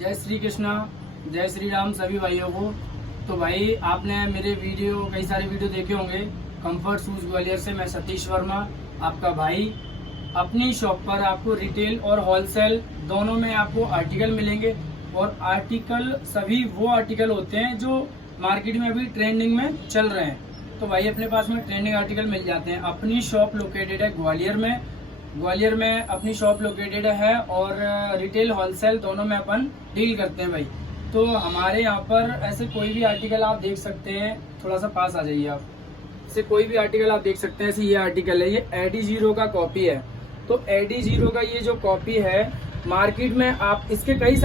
जय श्री कृष्णा, जय श्री राम सभी भाइयों को। तो भाई आपने मेरे कई सारे वीडियो देखे होंगे। कंफर्ट शूज ग्वालियर से मैं सतीश वर्मा आपका भाई। अपनी शॉप पर आपको रिटेल और होलसेल दोनों में आपको आर्टिकल मिलेंगे और आर्टिकल सभी वो आर्टिकल होते हैं जो मार्केट में अभी ट्रेंडिंग में चल रहे हैं। तो भाई अपने पास में ट्रेंडिंग आर्टिकल मिल जाते हैं। अपनी शॉप लोकेटेड है ग्वालियर में अपनी शॉप लोकेटेड है और रिटेल होलसेल दोनों में अपन डील करते हैं भाई। तो हमारे यहाँ पर ऐसे कोई भी आर्टिकल आप देख सकते हैं, थोड़ा सा पास आ जाइए आप। ऐसे कोई भी आर्टिकल आप देख सकते हैं। ऐसे ये आर्टिकल है, ये AD0 का कॉपी है। तो AD0 का ये जो कॉपी है मार्केट में आप इसके कई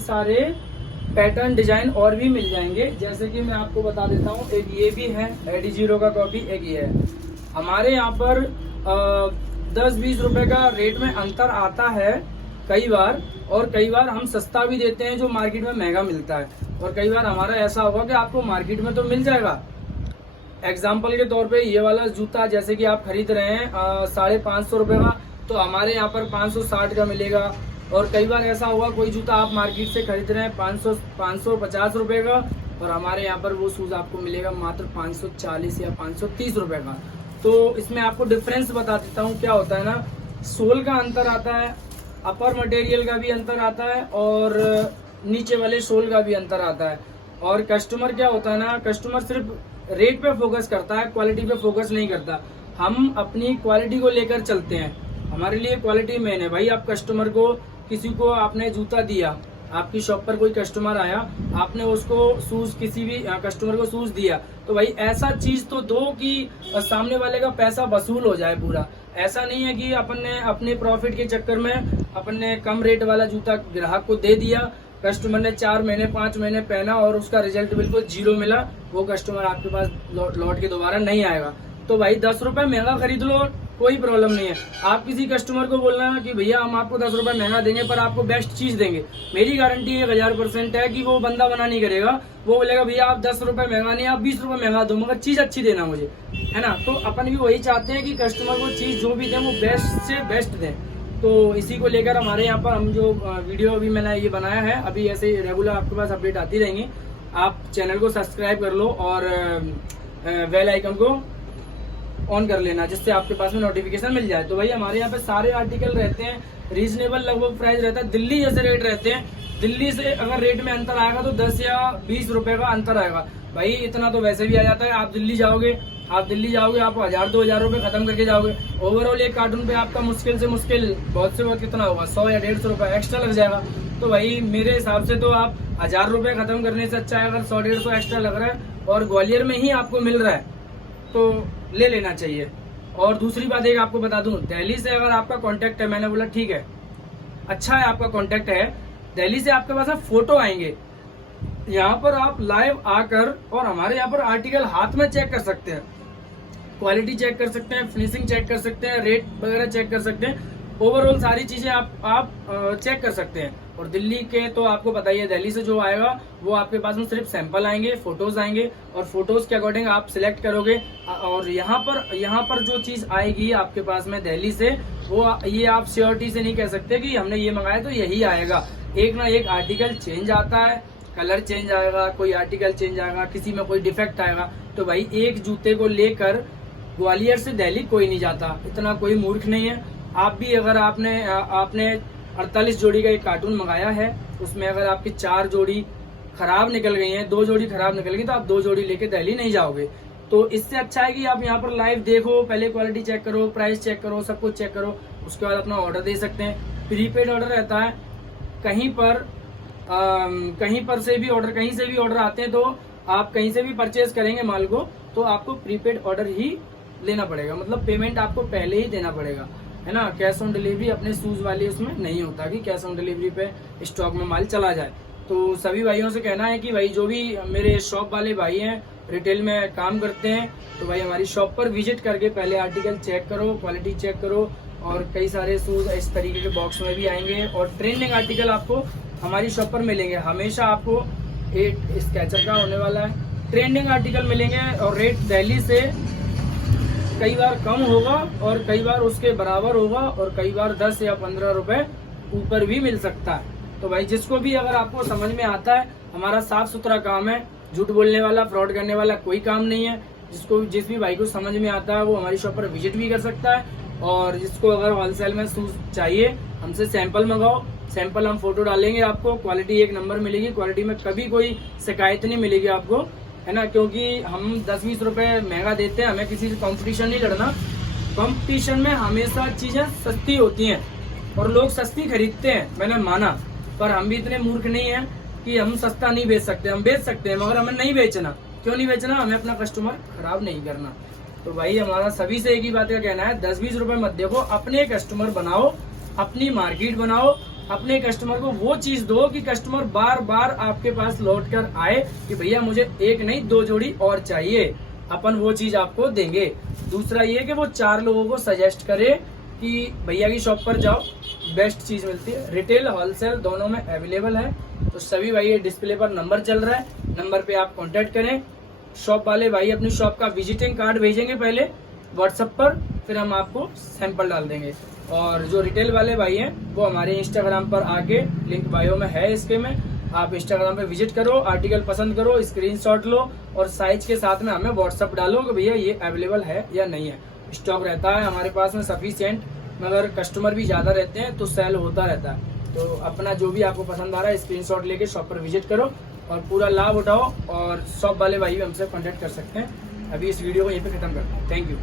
सारे पैटर्न डिजाइन और भी मिल जाएंगे। जैसे कि मैं आपको बता देता हूँ, एक ये भी है AD0 का कॉपी, एक ये है। हमारे यहाँ पर 10-20 रुपए का रेट में अंतर आता है कई बार, और कई बार हम सस्ता भी देते हैं जो मार्केट में महंगा मिलता है। और कई बार हमारा ऐसा होगा कि आपको मार्केट में तो मिल जाएगा। एग्जाम्पल के तौर पे ये वाला जूता जैसे कि आप खरीद रहे हैं 550 रुपए का, तो हमारे यहाँ पर 560 का मिलेगा। और कई बार ऐसा हुआ कोई जूता आप मार्केट से खरीद रहे हैं 550 रुपए का, और हमारे यहाँ पर वो शूज आपको मिलेगा मात्र 540 या 530 रुपए का। तो इसमें आपको डिफरेंस बता देता हूँ क्या होता है ना। सोल का अंतर आता है, अपर मटेरियल का भी अंतर आता है और नीचे वाले सोल का भी अंतर आता है। और कस्टमर क्या होता है ना, कस्टमर सिर्फ रेट पे फोकस करता है, क्वालिटी पे फोकस नहीं करता। हम अपनी क्वालिटी को लेकर चलते हैं, हमारे लिए क्वालिटी मेन है भाई। आप कस्टमर को, किसी को आपने जूता दिया, आपकी शॉप पर कोई कस्टमर आया, आपने उसको शूज, किसी भी कस्टमर को शूज दिया, तो भाई ऐसा चीज तो दो कि सामने वाले का पैसा वसूल हो जाए पूरा। ऐसा नहीं है कि अपन ने अपने प्रॉफिट के चक्कर में अपन ने कम रेट वाला जूता ग्राहक को दे दिया, कस्टमर ने 4 महीने 5 महीने पहना और उसका रिजल्ट बिल्कुल 0 मिला, वो कस्टमर आपके पास लौट के दोबारा नहीं आएगा। तो भाई 10 रुपए महंगा खरीद लो, कोई प्रॉब्लम नहीं है। आप किसी कस्टमर को बोलना है कि भैया हम आपको 10 रुपए महंगा देंगे पर आपको बेस्ट चीज देंगे, मेरी गारंटी 1000% है कि वो बंदा मना नहीं करेगा। वो बोलेगा भैया आप 10 रुपए महंगा नहीं, आप 20 रुपए महंगा दो, मगर चीज अच्छी देना मुझे, है ना। तो अपन भी वही चाहते हैं कि कस्टमर को चीज जो भी दें वो बेस्ट से बेस्ट दें। तो इसी को लेकर हमारे यहाँ पर हम जो वीडियो अभी मैंने ये बनाया है, अभी ऐसे रेगुलर आपके पास अपडेट आती रहेंगी। आप चैनल को सब्सक्राइब कर लो और बेल आइकन को ऑन कर लेना, जिससे आपके पास में नोटिफिकेशन मिल जाए। तो भाई हमारे यहाँ पे सारे आर्टिकल रहते हैं, रीजनेबल लगभग प्राइस रहता है, दिल्ली जैसे रेट रहते हैं। दिल्ली से अगर रेट में अंतर आएगा तो 10 या 20 रुपए का अंतर आएगा भाई, इतना तो वैसे भी आ जाता है। आप दिल्ली जाओगे आप 1000-2000 रुपए खत्म करके जाओगे। ओवरऑल एक कार्टून पे आपका मुश्किल से मुश्किल बहुत से बहुत कितना होगा, 100 या 150 रुपए एक्स्ट्रा लग जाएगा। तो भाई मेरे हिसाब से तो आप 1000 रुपए खत्म करने से अच्छा है, अगर 100-150 एक्स्ट्रा लग रहा है और ग्वालियर में ही आपको मिल रहा है तो ले लेना चाहिए। और दूसरी बात एक आपको बता दूं, दिल्ली से अगर आपका कांटेक्ट है, मैंने बोला ठीक है अच्छा है आपका कांटेक्ट है, दिल्ली से आपके पास फोटो आएंगे, यहाँ पर आप लाइव आकर और हमारे यहाँ पर आर्टिकल हाथ में चेक कर सकते हैं, क्वालिटी चेक कर सकते हैं, फिनिशिंग चेक कर सकते हैं, रेट वगैरह चेक कर सकते हैं, ओवरऑल सारी चीजें आप चेक कर सकते हैं। और दिल्ली के तो आपको पता ही है, दिल्ली से जो आएगा वो आपके पास में सिर्फ सैंपल आएंगे, फोटोज आएंगे और फोटोज के अकॉर्डिंग आप सिलेक्ट करोगे। और यहाँ पर जो चीज आएगी आपके पास में दिल्ली से, वो ये आप श्योरिटी से नहीं कह सकते कि हमने ये मंगाया तो यही आएगा। एक ना एक आर्टिकल चेंज आता है, कलर चेंज आएगा, कोई आर्टिकल चेंज आएगा, किसी में कोई डिफेक्ट आएगा। तो भाई एक जूते को लेकर ग्वालियर से दिल्ली कोई नहीं जाता, इतना कोई मूर्ख नहीं है। आप भी अगर आपने 48 जोड़ी का एक कार्टून मंगाया है, उसमें अगर आपकी 4 जोड़ी खराब निकल गई हैं, 2 जोड़ी खराब निकल गई, तो आप 2 जोड़ी लेके दिल्ली नहीं जाओगे। तो इससे अच्छा है कि आप यहाँ पर लाइव देखो, पहले क्वालिटी चेक करो, प्राइस चेक करो, सब कुछ चेक करो, उसके बाद अपना ऑर्डर दे सकते हैं। प्रीपेड ऑर्डर रहता है, कहीं से भी ऑर्डर आते हैं, तो आप कहीं से भी परचेज करेंगे माल को तो आपको प्रीपेड ऑर्डर ही लेना पड़ेगा, मतलब पेमेंट आपको पहले ही देना पड़ेगा, है ना। कैश ऑन डिलीवरी अपने शूज वाले उसमें नहीं होता कि कैश ऑन डिलीवरी पे स्टॉक में माल चला जाए। तो सभी भाइयों से कहना है कि भाई जो भी मेरे शॉप वाले भाई हैं, रिटेल में काम करते हैं, तो भाई हमारी शॉप पर विजिट करके पहले आर्टिकल चेक करो, क्वालिटी चेक करो। और कई सारे शूज इस तरीके के बॉक्स में भी आएंगे और ट्रेंडिंग आर्टिकल आपको हमारी शॉप पर मिलेंगे। हमेशा आपको एक स्केचर का होने वाला है, ट्रेंडिंग आर्टिकल मिलेंगे और रेट दिल्ली से कई बार कम होगा और कई बार उसके बराबर होगा और कई बार 10 या 15 रुपए ऊपर भी मिल सकता है। तो भाई जिसको भी अगर आपको समझ में आता है, हमारा साफ सुथरा काम है, झूठ बोलने वाला, फ्रॉड करने वाला कोई काम नहीं है। जिस भी भाई को समझ में आता है वो हमारी शॉप पर विजिट भी कर सकता है। और जिसको अगर होलसेल में शूज चाहिए, हमसे सैंपल मंगाओ, सैंपल हम फोटो डालेंगे आपको, क्वालिटी एक नंबर मिलेगी, क्वालिटी में कभी कोई शिकायत नहीं मिलेगी आपको, है ना। क्योंकि हम 10-20 रुपए महंगा देते हैं, हमें किसी से कंपटीशन नहीं लड़ना। कंपटीशन में हमेशा चीजें सस्ती होती हैं और लोग सस्ती खरीदते हैं, मैंने माना, पर हम भी इतने मूर्ख नहीं है कि हम सस्ता नहीं बेच सकते। हम बेच सकते हैं मगर हमें नहीं बेचना। क्यों नहीं बेचना? हमें अपना कस्टमर खराब नहीं करना। तो भाई हमारा सभी से एक ही बात का कहना है, 10-20 रुपए मत देखो, अपने कस्टमर बनाओ, अपनी मार्केट बनाओ, अपने कस्टमर को वो चीज दो कि कस्टमर बार बार आपके पास लौट कर आए कि भैया मुझे एक नहीं 2 जोड़ी और चाहिए। अपन वो चीज आपको देंगे। दूसरा ये कि वो 4 लोगों को सजेस्ट करे कि भैया की शॉप पर जाओ, बेस्ट चीज मिलती है। रिटेल होलसेल दोनों में अवेलेबल है। तो सभी भाई ये डिस्प्ले पर नंबर चल रहा है, नंबर पे आप कांटेक्ट करें। शॉप वाले भाई अपनी शॉप का विजिटिंग कार्ड भेजेंगे पहले व्हाट्सएप पर, फिर हम आपको सैंपल डाल देंगे। और जो रिटेल वाले भाई हैं वो हमारे इंस्टाग्राम पर आके, लिंक बायो में है इसके में, आप इंस्टाग्राम पे विजिट करो, आर्टिकल पसंद करो, स्क्रीनशॉट लो और साइज के साथ में हमें व्हाट्सएप डालो कि भैया ये अवेलेबल है या नहीं है। स्टॉक रहता है हमारे पास में सफिशिएंट, मगर कस्टमर भी ज्यादा रहते हैं तो सेल होता रहता है। तो अपना जो भी आपको पसंद आ रहा है स्क्रीनशॉट लेके शॉप पर विजिट करो और पूरा लाभ उठाओ। और शॉप वाले भाई भी हमसे कॉन्टेक्ट कर सकते हैं। अभी इस वीडियो को यहीं पे खत्म करते हैं। Thank you.